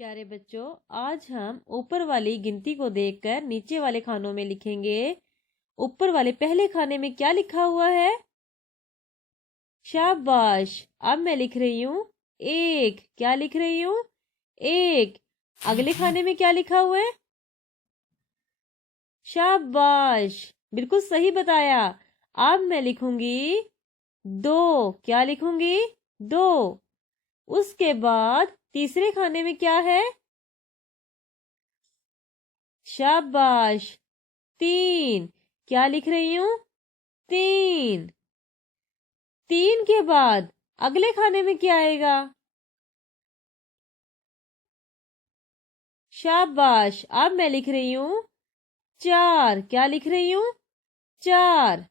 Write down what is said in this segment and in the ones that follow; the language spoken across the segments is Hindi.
प्यारे बच्चों, आज हम ऊपर वाली गिनती को देखकर नीचे वाले खानों में लिखेंगे। ऊपर वाले पहले खाने में क्या लिखा हुआ है? शाबाश। अब मैं लिख रही हूँ 1। क्या लिख रही हूँ? 1। अगले खाने में क्या लिखा हुआ है? शाबाश, बिल्कुल सही बताया। अब मैं लिखूंगी 2। क्या लिखूंगी? 2। उसके बाद तीसरे खाने में क्या है? शाबाश, 3। क्या लिख रही हूँ? 3। 3 के बाद अगले खाने में क्या आएगा? शाबाश। अब मैं लिख रही हूँ 4। क्या लिख रही हूँ? 4।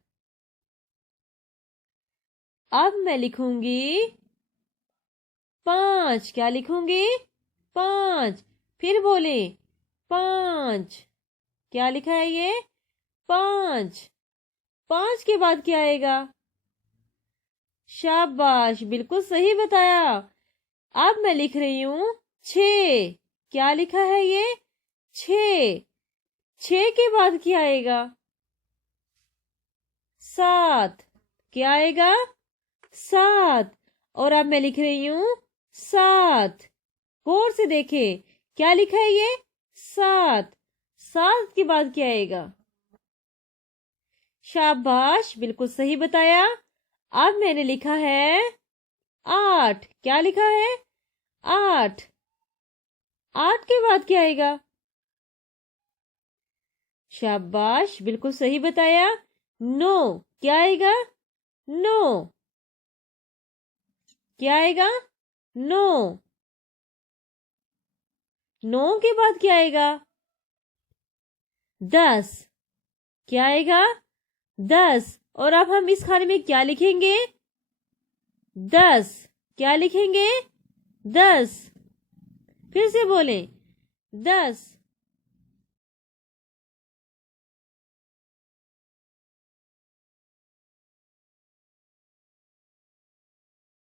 अब मैं लिखूंगी 5। क्या लिखूंगी? 5। फिर बोले 5। क्या लिखा है ये? 5। 5 के बाद क्या आएगा? शाबाश, बिल्कुल सही बताया। अब मैं लिख रही हूँ 6। क्या लिखा है ये? 6। 6 के बाद क्या आएगा? 7। क्या आएगा? 7। और अब मैं लिख रही हूँ 7। गौर से देखे, क्या लिखा है ये? 7। 7 के बाद क्या आएगा? शाबाश, बिल्कुल सही बताया। अब मैंने लिखा है 8। क्या लिखा है? 8। 8 के बाद क्या आएगा? शाबाश, बिल्कुल सही बताया। 9। क्या आएगा? 9। क्या आएगा? 9। 9 के बाद क्या आएगा? 10। क्या आएगा? 10। और अब हम इस खाने में क्या लिखेंगे? 10। क्या लिखेंगे? 10। फिर से बोलें 10।